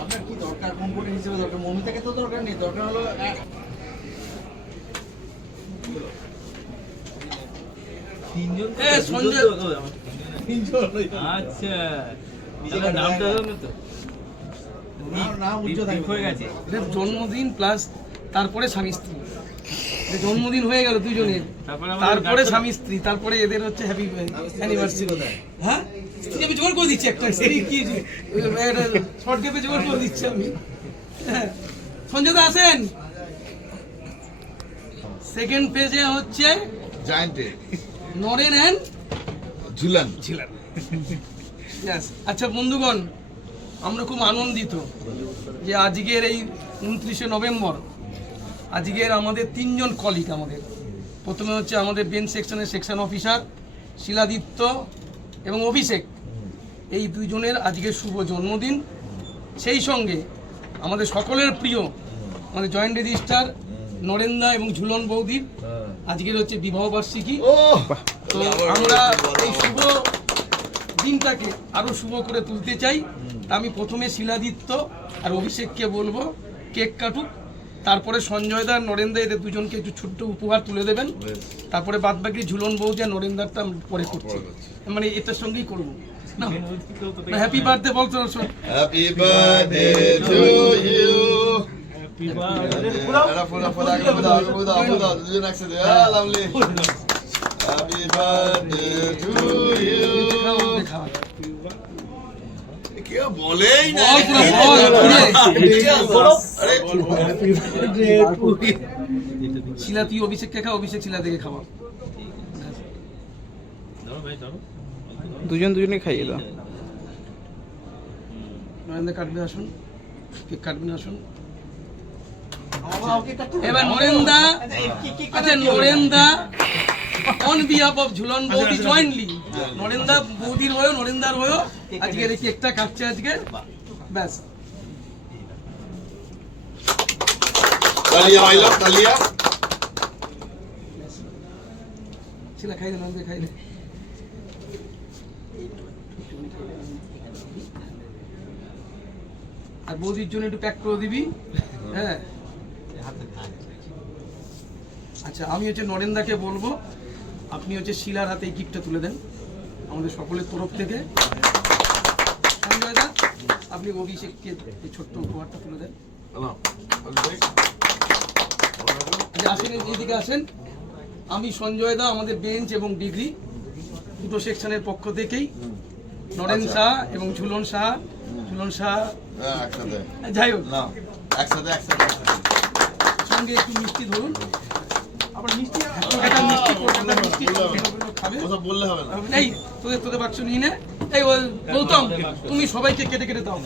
আপনার কি দরকার কম্পিউটার হিসেবে দরকার মমিতাকে তো দরকার নেই দরকার হলো তিনজন আচ্ছা নামটা তো নাম উজ্জ্বল হয়ে গেছে জন্মদিন প্লাস তারপরে স্বামী স্ত্রী জন্মদিন হয়ে গেল দুজনের তারপরে স্বামী স্ত্রী তারপরে এদের হচ্ছে হ্যাপি অ্যানিভার্সারি হ্যাঁ স্ত্রীকে জোর করে দিচ্ছি একটা স্ত্রী কি শর্ট গেপে জোর করে দিচ্ছি আমি হ্যাঁ সঞ্জয় দা আসেন সেকেন্ড পেজে হচ্ছে জায়ান্টে নরেন এন্ড ঝুলান Yes. আচ্ছা বন্ধুগণ আমরা খুব আনন্দিত যে আজকের এই 29শে নভেম্বর আজকের আমাদের তিনজন কলিগ আমাদের প্রথমে হচ্ছে আমাদের বেঞ্চ সেকশনের সেকশন অফিসার শিলাদিত্য এবং অভিষেক এই দুইজনের আজকে শুভ জন্মদিন সেই সঙ্গে আমাদের সকলের প্রিয় আমাদের জয়েন্ট রেজিস্ট্রার নরেন্দা এবং ঝুলন বৌদির আজকের হচ্ছে বিবাহবার্ষিকী তো আমরা এই শুভ দিনটাকে আরো শুভ করে তুলতে চাই তা আমি প্রথমে শিলাদিত্য আর অভিষেককে বলবো কেক কাটুক তারপরে সঞ্জয় দা নরেন্দা এদের দুজনকে একটু ছোট্ট উপহার তুলে দেবেন তারপরে বাদবাকি ঝুলন বৌদি আর নরেন্দারটা পরে করছি মানে এটার সঙ্গেই করবো না হ্যাপি বার্থডে বলতো happy birthday to you happy birthday দুজন একসাথে lovely happy birthday to you কে বলেই না শিলা তুই অভিষেককে খা অভিষেক শিলা থেকে খাওয়া দুজনে খাইয়ে দাও নরেন্দা কাটবে আসুন কেক কাটবেন আসুন এবার নরেন্দা আচ্ছা নরেন্দা অন বিহাফ অফ ঝুলন বৌদি জয়েন্টলি নরেন্দা বৌদির হয়েও নরেন্দার হয়েও আজকের এই কেকটা কাটছে আজকে ব্যাস তালিয়া ভাই লোক তালিয়া শিলা খাই দে নরেন্দা খাই দে আর বৌদির জন্য একটু প্যাক করে দিবি হ্যাঁ আচ্ছা আমি হচ্ছে নরেন্দাকে বলবো আপনি হচ্ছে শিলার হাতে এই গিফটটা তুলে দেন আমাদের সকলের তরফ থেকে সঞ্জয় দা আপনি অভিষেককে এই ছোট্ট উপহারটা তুলে দেন আসেন এদিকে আসেন আমি সঞ্জয় দা আমাদের বেঞ্চ এবং ডিগ্রি দুটো সেকশনের পক্ষ থেকেই নরেন শাহ এবং ঝুলন শাহ একসাথে যাই হোক না একসাথে সঙ্গে একটু মিষ্টি ধরুন আবার মিষ্টি একটা মিষ্টি খাবে ওসব বললে হবে না এই তোদের বাক্স নিয়ে নে এই গৌতম তুমি সবাইকে কেটে কেটে দাও